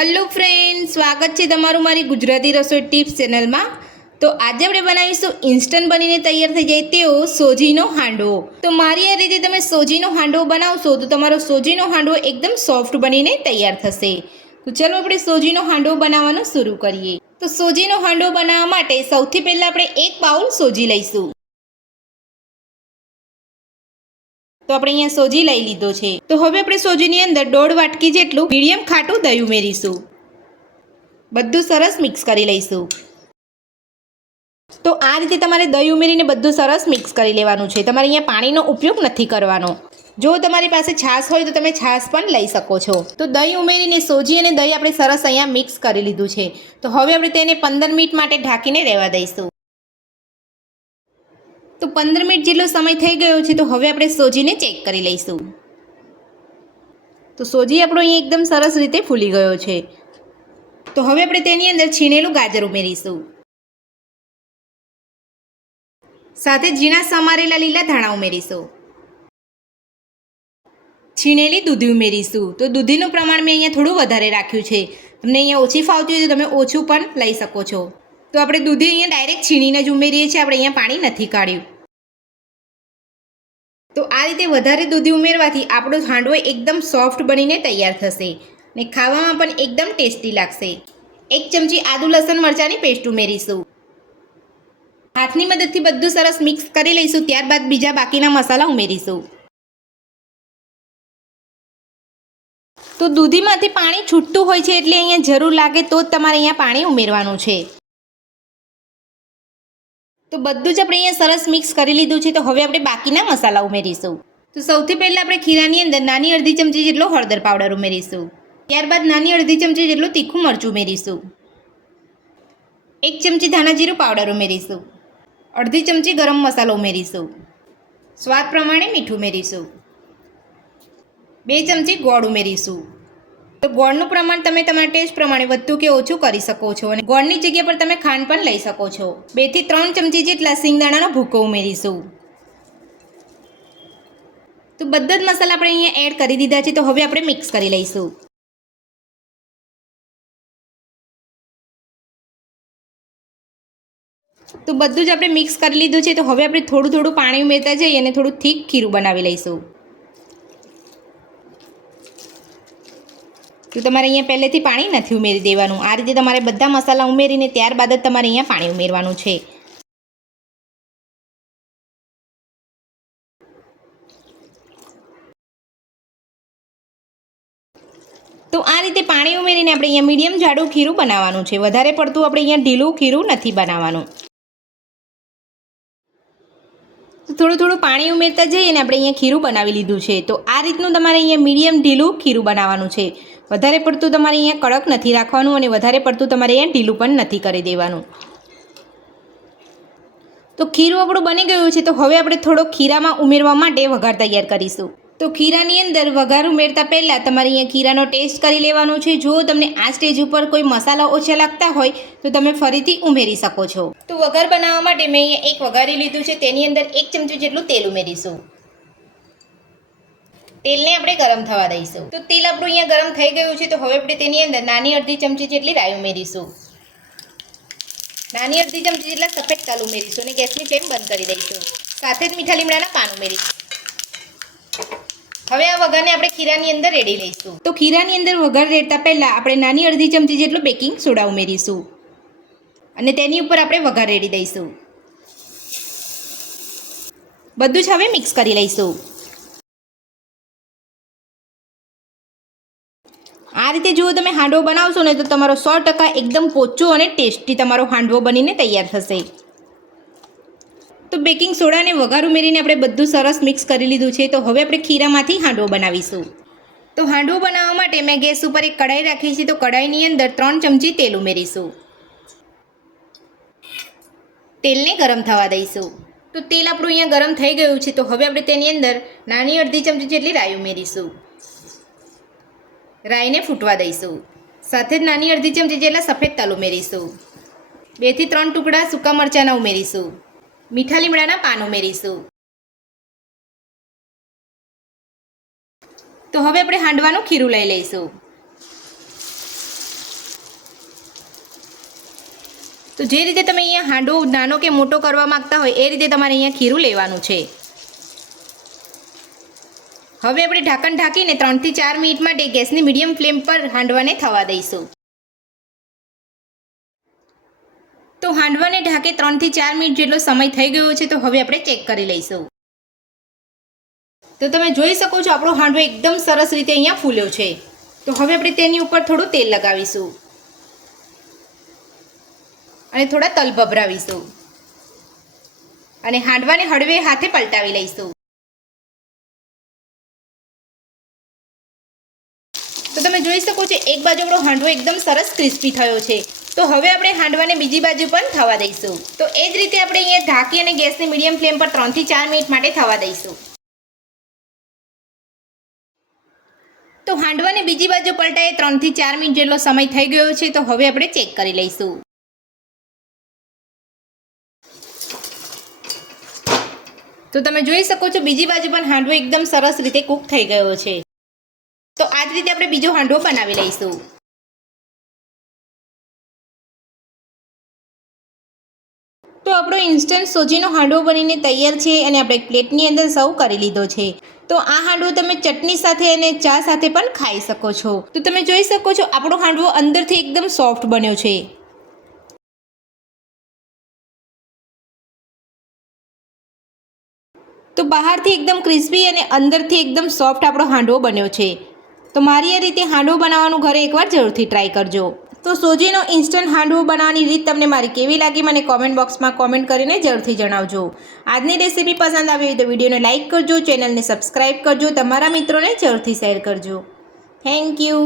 Hello friend, સ્વાગત છે તમારું મારી ગુજરાતી રસોઈ ટિપ્સ ચેનલમાં। તો આજે આપણે બનાવીશું ઇન્સ્ટન્ટ બનીને તૈયાર થઈ જાય તેવો સોજીનો હાંડવો। તો મારી આ રીતે તમે સોજીનો હાંડવો બનાવશો તો તમારો સોજીનો હાંડવો એકદમ સોફ્ટ બનીને તૈયાર થશે। તો ચાલો આપણે સોજીનો હાંડવો બનાવવાનું શરૂ કરીએ। તો સોજીનો હાંડવો બનાવવા માટે સૌથી પહેલાં આપણે એક બાઉલ સોજી લઈશું। તો આપણે અહીંયા સોજી લઈ લીધો છે। તો હવે આપણે સોજીની અંદર 1.5 વાટકી જેટલું મીડિયમ ખાટું દહીં ઉમેરીશું। બધું સરસ મિક્સ કરી લઈશું। તો આ રીતે તમારે દહીં ઉમેરીને બધું સરસ મિક્સ કરી લેવાનું છે। તમારે અહીંયા પાણીનો ઉપયોગ નથી કરવાનો। જો તમારી પાસે છાશ હોય તો તમે છાશ પણ લઈ શકો છો। તો દહીં ઉમેરીને સોજી અને દહીં આપણે સરસ અહીંયા મિક્સ કરી લીધું છે। તો હવે આપણે તેને 15 મિનિટ માટે ઢાંકીને રહેવા દઈશું। તો 15 મિનિટ જેટલો સમય થઈ ગયો છે। તો હવે આપણે સોજીને ચેક કરી લઈશું। તો સોજી આપણો અહીં એકદમ સરસ રીતે ફૂલી ગયો છે। તો હવે આપણે તેની અંદર છીણેલું ગાજર ઉમેરીશું। સાથે ઝીણા સમારેલા લીલા ધાણા ઉમેરીશું। છીણેલી દૂધી ઉમેરીશું। તો દૂધીનું પ્રમાણ મેં અહીંયા થોડું વધારે રાખ્યું છે। તમને અહીંયા ઓછી ફાવતી હોય તો તમે ઓછું પણ લઈ શકો છો। તો આપણે દૂધી અહીંયા ડાયરેક્ટ છીણીને જ ઉમેરીએ છીએ, આપણે અહીંયા પાણી નથી કાઢ્યું। તો આ રીતે વધારે દૂધી ઉમેરવાથી આપણો હાંડવો એકદમ સોફ્ટ બનીને તૈયાર થશે અને ખાવામાં પણ એકદમ ટેસ્ટી લાગશે। 1 ચમચી આદુ લસણ મરચાંની પેસ્ટ ઉમેરીશું। હાથની મદદથી બધું સરસ મિક્સ કરી લઈશું। ત્યારબાદ બીજા બાકીના મસાલા ઉમેરીશું। તો દૂધીમાંથી પાણી છૂટતું હોય છે એટલે અહીંયા જરૂર લાગે તો જ તમારે અહીંયા પાણી ઉમેરવાનું છે। તો બધું જ આપણે અહીંયા સરસ મિક્સ કરી લીધું છે। તો હવે આપણે બાકીના મસાલા ઉમેરીશું। તો સૌથી પહેલાં આપણે ખીરાની અંદર નાની અડધી ચમચી જેટલો હળદર પાવડર ઉમેરીશું। ત્યારબાદ નાની અડધી ચમચી જેટલું તીખું મરચું ઉમેરીશું। 1 ચમચી ધાણા જીરું પાવડર ઉમેરીશું। અડધી ચમચી ગરમ મસાલો ઉમેરીશું। સ્વાદ પ્રમાણે મીઠું ઉમેરીશું। 2 ચમચી ગોળ ઉમેરીશું। તો ગોળનું પ્રમાણ તમે તમારા ટેસ્ટ પ્રમાણે વધતું કે ઓછું કરી શકો છો અને ગોળની જગ્યા પર તમે ખાંડ પણ લઈ શકો છો। 2 થી 3 ચમચી જેટલા સિંગદાણાનો ભૂકો ઉમેરીશું। તો બધા જ મસાલા આપણે અહીંયા એડ કરી દીધા છે। તો હવે આપણે મિક્સ કરી લઈશું। તો બધું જ આપણે મિક્સ કરી લીધું છે। તો હવે આપણે થોડું થોડું પાણી ઉમેરતા જઈએ અને થોડું થીક ખીરું બનાવી લઈશું। તો તમારે અહીંયા પહેલેથી પાણી નથી ઉમેરી દેવાનું। આ રીતે તમારે બધા મસાલા ઉમેરીને ત્યારબાદ જ તમારે અહીંયા પાણી ઉમેરવાનું છે। તો આ રીતે પાણી ઉમેરીને આપણે અહીંયા મીડિયમ જાડું ખીરું બનાવવાનું છે। વધારે પડતું આપણે અહીંયા ઢીલું ખીરું નથી બનાવવાનું। તો થોડું થોડું પાણી ઉમેરતા જઈએ ને આપણે અહીંયા ખીરું બનાવી લીધું છે। તો આ રીતનું તમારે અહીંયા મીડિયમ ઢીલું ખીરું બનાવવાનું છે। વધારે પડતું તમારે અહીંયા કડક નથી રાખવાનું અને વધારે પડતું તમારે અહીંયા ઢીલું પણ નથી કરી દેવાનું। તો ખીરું આપણું બની ગયું છે। તો હવે આપણે થોડો ખીરામાં ઉમેરવા માટે વઘાર તૈયાર કરીશું। તો ખીરાની અંદર વઘાર ઉમેરતા પહેલાં તમારે અહીંયા ખીરાનો ટેસ્ટ કરી લેવાનો છે। જો તમને આ સ્ટેજ ઉપર કોઈ મસાલા ઓછા લાગતા હોય તો તમે ફરીથી ઉમેરી શકો છો। તો વઘાર બનાવવા માટે મેં અહીંયા એક વઘારી લીધું છે। તેની અંદર 1 ચમચી જેટલું તેલ ઉમેરીશું। તેલને આપણે ગરમ થવા દઈશું। તો તેલ આપણું અહીંયા ગરમ થઈ ગયું છે। તો હવે આપણે તેની અંદર નાની અડધી ચમચી જેટલી રાઈ ઉમેરીશું। નાની અડધી ચમચી જેટલા સફેદ તલ ઉમેરીશું અને ગેસની ફ્લેમ બંધ કરી દઈશું। સાથે જ મીઠા લીમડાના પાન ઉમેરીશું। હવે આ વઘારને આપણે ખીરાની અંદર રેડી લઈશું। તો ખીરાની અંદર વઘાર રેડતા પહેલાં આપણે નાની અડધી ચમચી જેટલું બેકિંગ સોડા ઉમેરીશું અને તેની ઉપર આપણે વઘાર રેડી દઈશું। બધું જ હવે મિક્સ કરી લઈશું। આ રીતે જો તમે હાંડવો બનાવશો ને તો તમારો 100% એકદમ પોચો અને ટેસ્ટી તમારો હાંડવો બનીને તૈયાર થશે। તો બેકિંગ સોડા અને વઘાર ઉમેરીને આપણે બધું સરસ મિક્સ કરી લીધું છે। તો હવે આપણે ખીરામાંથી હાંડવો બનાવીશું। તો હાંડવો બનાવવા માટે મેં ગેસ ઉપર એક કઢાઈ રાખી છે। તો કઢાઈની અંદર 3 ચમચી તેલ ઉમેરીશું। તેલને ગરમ થવા દઈશું। તો તેલ આપણું અહીંયા ગરમ થઈ ગયું છે। તો હવે આપણે તેની અંદર નાની અડધી ચમચી જેટલી રાઈ ઉમેરીશું। રાઈને ફૂટવા દઈશું। સાથે જ નાની અડધી ચમચી જેટલા સફેદ તલ ઉમેરીશું। 2 થી 3 ટુકડા સૂકા મરચાંના ઉમેરીશું। મીઠા લીમડાના પાન ઉમેરીશું। તો હવે આપણે હાંડવાનું ખીરું લઈ લઈશું। તો જે રીતે તમે અહીંયા હાંડવો નાનો કે મોટો કરવા માગતા હોય એ રીતે તમારે અહીંયા ખીરું લેવાનું છે. હવે આપણે ઢાંકણ ઢાંકીને 3 થી 4 મિનિટ માટે ગેસની મીડિયમ ફ્લેમ પર હાંડવાને થવા દઈશું. તો હાંડવાને ઢાંકે 3 થી 4 મિનિટ જેટલો સમય થઈ ગયો છે. તો હવે આપણે ચેક કરી લઈશું. તો તમે જોઈ શકો છો આપણો હાંડવો એકદમ સરસ રીતે અહીંયા ફૂલ્યો છે. તો હવે આપણે તેની ઉપર થોડું તેલ લગાવીશું અને થોડા તલ ભભરાવીશું અને હાંડવાને હળવે હાથે પલટાવી લઈશું. તો તમે જોઈ શકો છો એક બાજુ આપણો હાંડવો એકદમ સરસ ક્રિસ્પી થયો છે. તો હવે આપણે હાંડવાને બીજી બાજુ પણ થવા દઈશું. તો એ જ રીતે આપણે અહીંયા ઢાંકી અને ગેસની મીડિયમ ફ્લેમ પર 3 થી 4 મિનિટ માટે થવા દઈશું. તો હાંડવાને બીજી બાજુ પલટાએ 3 થી 4 મિનિટ જેટલો સમય થઈ ગયો છે. તો હવે આપણે ચેક કરી લઈશું. તો તમે જોઈ શકો છો બીજી બાજુ પણ હાંડવો એકદમ સરસ રીતે કૂક થઈ ગયો છે. તો આ જ રીતે આપણે બીજો હાંડવો બનાવી લઈશું. તો આપણો ઇન્સ્ટન્ટ સોજીનો હાંડવો બનીને તૈયાર છે અને આપણે પ્લેટની અંદર સર્વ કરી લીધો છે. તો આ હાંડવો તમે ચટણી સાથે અને ચા સાથે પણ ખાઈ શકો છો. તો તમે જોઈ શકો છો આપણો હાંડવો અંદરથી એકદમ સોફ્ટ બન્યો છે. તો બહારથી એકદમ ક્રિસ્પી અને અંદરથી એકદમ સોફ્ટ આપણો હાંડવો બન્યો છે. તો મારી આ રીતે હાંડવો બનાવવાનું ઘરે એકવાર જરૂરથી ટ્રાય કરજો. તો સોજીનો ઇન્સ્ટન્ટ હાંડવો બનાવવાની રીત તમને મારી કેવી લાગી મને કોમેન્ટ બોક્સમાં કોમેન્ટ કરીને જરૂરથી જણાવજો. આજની રેસીપી પસંદ આવી હોય તો વિડીયોને લાઇક કરજો, ચેનલને સબસ્ક્રાઈબ કરજો, તમારા મિત્રોને જરૂરથી શેર કરજો. Thank you.